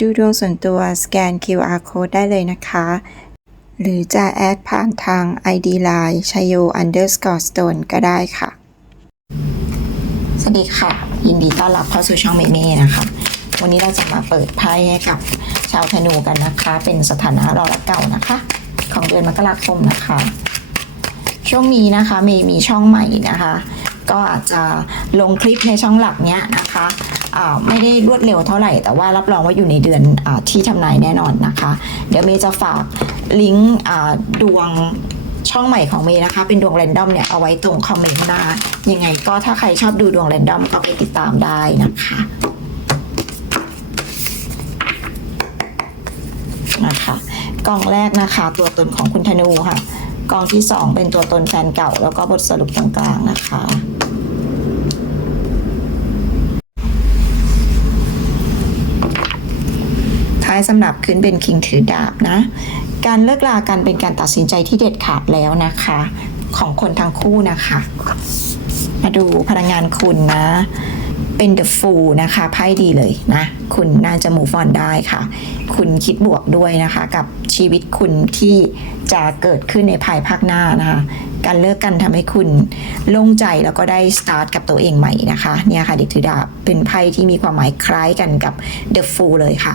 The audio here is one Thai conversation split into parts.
ดูดวงส่วนตัวสแกน QR code ได้เลยนะคะ หรือจะแอดผ่านทาง ID Line ชยโย underscore stone ก็ได้ค่ะ สวัสดีค่ะ ยินดีต้อนรับเข้าสู่ช่องเมเม่นะคะ วันนี้เราจะมาเปิดไพ่ให้กับชาวธนูกันนะคะ เป็นสถานะรอรักเก่านะคะ ของเดือนมกราคมนะคะ ช่วงนี้นะคะเมมีช่องใหม่นะคะ ก็อาจจะลงคลิปในช่องหลักเนี้ยนะคะ ไม่ได้รวดเร็วเท่าไหร่ แต่ว่ารับรองว่าอยู่ในเดือนอที่ทำนายแน่นอนนะคะ เดี๋ยวเมย์จะฝากลิงก์ดวงช่องใหม่ของเมย์นะคะ เป็นดวงแรนดอมเนี่ยเอาไว้ตรงคอมเมนต์หน้ายังไงก็ถ้าใครชอบดูดวงแรนดอมก็ไปติดตามได้นะคะนะคะกล่องแรกนะคะ ตัวตนของคุณธนูค่ะกองที่ 2 เป็นตัวตนแฟนเก่า แล้วก็บทสรุปตรงกลางนะคะ ท้าย สำหรับคืนเป็นคิงถือดาบนะ การเลิกลากันเป็นการตัดสินใจที่เด็ดขาดแล้วนะคะ ของคนทั้งคู่นะคะ มาดูพลังงานคุณนะ เป็น The Fool นะคะไพ่ดีเลยนะ คุณน่าจะ move on ได้ค่ะ คุณคิดบวกด้วยนะคะ กับชีวิตคุณที่จะเกิดขึ้นในภายภาคหน้านะคะ การเลิกกันทำให้คุณโล่งใจแล้วก็ได้สตาร์ทกับตัวเองใหม่นะคะเนี่ยค่ะเด็กถือดาบเป็นไพ่ที่มีความหมายคล้ายกันกับ The Fool เลยค่ะ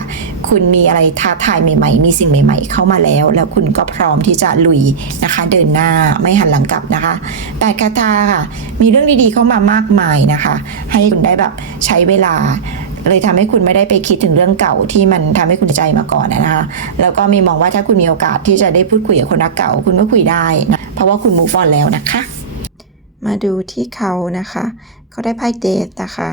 คุณมีอะไรท้าทายใหม่ ๆ มีสิ่งใหม่ ๆ เข้ามาแล้ว แล้วคุณก็พร้อมที่จะลุยนะคะ เดินหน้าไม่หันหลังกลับนะคะแปดคาถาค่ะ มีเรื่องดีๆเข้ามามากมายนะคะ ให้คุณได้แบบใช้เวลา เลยทำให้คุณไม่ได้ไปคิดถึงเรื่องเก่าที่มันทำให้คุณใจมาก่อนนะคะแล้วก็มีมองว่าถ้าคุณมีโอกาสที่จะได้พูดคุยกับคนรักเก่า คุณก็คุยได้นะเพราะว่าคุณ move on แล้วนะคะ มาดูที่เขานะคะเขาได้ไพ่เดทนะคะ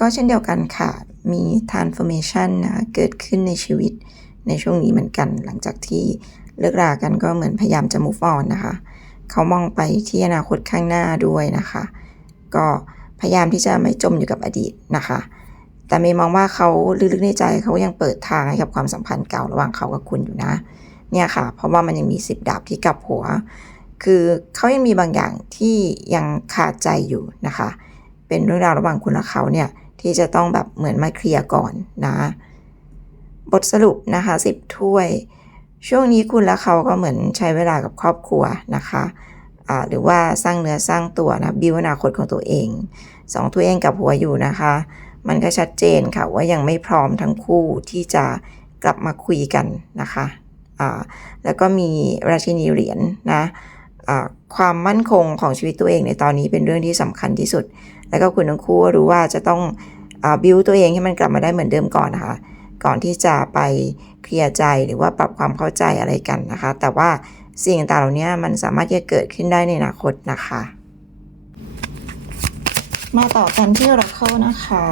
ก็เช่นเดียวกันค่ะ มี transformation นะคะเกิดขึ้นในชีวิตในช่วงนี้เหมือนกัน หลังจากที่เลิกรากันก็เหมือนพยายามจะ move on นะคะ เขามองไปที่อนาคตข้างหน้าด้วยนะคะ ก็พยายามที่จะไม่จมอยู่กับอดีตนะคะ แต่เมย์มองว่าเขาลึกๆในใจเขายังเปิดทางให้กับความสัมพันธ์เก่าระหว่างเขากับคุณอยู่นะ เนี่ยค่ะ เพราะว่ามันยังมีสิบดาบที่กับหัว คือเขายังมีบางอย่างที่ยังขาดใจอยู่นะคะ เป็นเรื่องราวระหว่างคุณและเขาเนี่ยที่จะต้องแบบเหมือนมาเคลียร์ก่อนนะ บทสรุปนะคะสิบถ้วย ช่วงนี้คุณและเขาก็เหมือนใช้เวลากับครอบครัวนะคะหรือว่าสร้างเนื้อสร้างตัวนะบิวอนาคตของตัวเองสองตัวเองกับหัวอยู่นะคะ มันก็ชัดเจนค่ะว่ายังไม่พร้อมทั้งคู่ที่จะกลับมาคุยกันนะคะแล้วก็มีราชินีเหรียญนะความมั่นคงของชีวิตตัวเองในตอนนี้เป็นเรื่องที่สำคัญที่สุด แล้วก็คุณทั้งคู่รู้ว่าจะต้องอบิวตัวเองให้มันกลับมาได้เหมือนเดิมก่อนนะคะ ก่อนที่จะไปเคลียร์ใจหรือว่าปรับความเข้าใจอะไรกันนะคะ แต่ว่าสิ่งต่างเหล่านี้มันสามารถที่จะเกิดขึ้นได้ในอนาคตนะคะ มาต่อกันที่ Oracle นะคะ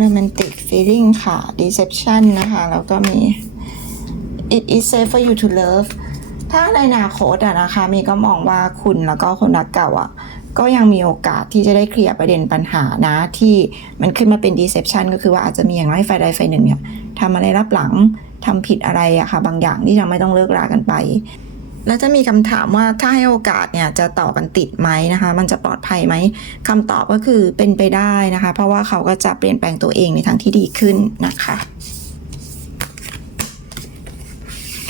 Romantic feeling ค่ะ Deception นะคะ แล้วก็มี It is safe for you to love ถ้าในอนาคตอะนะคะ มีก็มองว่าคุณแล้วก็คนรักเก่าอะก็ยังมีโอกาสที่จะได้เคลียร์ประเด็นปัญหานะ ที่มันขึ้นมาเป็น deception ก็คือว่าอาจจะมีอย่างน้อยฝ่ายใดฝ่ายหนึ่งเนี่ยทำอะไรรับหลัง ทำผิดอะไรอะค่ะ บางอย่างที่ทำให้ต้องเลิกรากันไป แล้วจะมีคำถามว่าถ้าให้โอกาสเนี่ยจะต่อกันติดไหมนะคะ มันจะปลอดภัยไหมคำตอบก็คือเป็นไปได้นะคะ เพราะว่าเขาก็จะเปลี่ยนแปลงตัวเองในทางที่ดีขึ้นนะคะ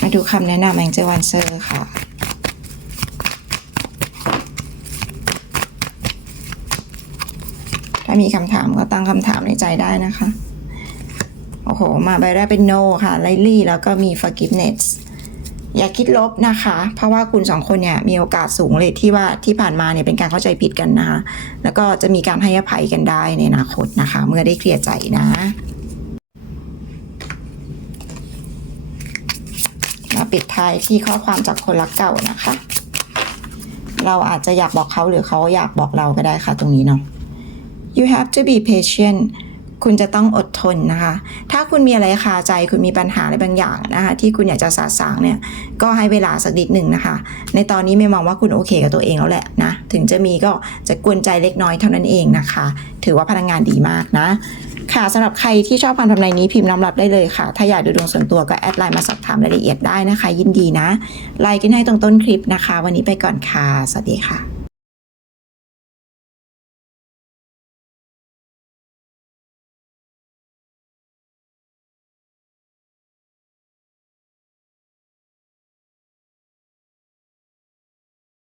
มาดูคำแนะนำแองเจวันเซอร์ค่ะถ้ามีคำถามก็ตั้งคำถามในใจได้นะคะ อ้โห มาใบแรกเป็น no ค่ะ lightly แล้วก็มี forgiveness อย่าคิดลบนะคะ เพราะว่าคุณสองคนเนี่ยมีโอกาสสูงเลยที่ว่าที่ผ่านมาเนี่ยเป็นการเข้าใจผิดกันนะคะ แล้วก็จะมีการให้อภัยกันได้ในอนาคตนะคะ เมื่อได้เคลียร์ใจนะมาปิดท้ายที่ข้อความจากคนรักเก่านะคะ เราอาจจะอยากบอกเขาหรือเขาอยากบอกเราก็ได้ค่ะตรงนี้เนาะ you have to be patient คุณจะต้องอดทนนะคะ ถ้าคุณมีอะไรคาใจ คุณมีปัญหาอะไรบางอย่างนะคะ ที่คุณอยากจะสาสางเนี่ย ก็ให้เวลาสักนิดหนึ่งนะคะ ในตอนนี้ไม่มองว่าคุณโอเคกับตัวเองแล้วแหละนะ ถึงจะมีก็จะกวนใจเล็กน้อยเท่านั้นเองนะคะ ถือว่าพลังงานดีมากนะ ค่ะสำหรับใครที่ชอบคำทำนายนี้พิมพ์น้ำรับได้เลยค่ะ ถ้าอยากดูดวงส่วนตัวก็แอดไลน์มาสอบถามรายละเอียดได้นะคะ ยินดีนะ ไลน์กันให้ตรงต้นคลิปนะคะ วันนี้ไปก่อนค่ะ สวัสดีค่ะ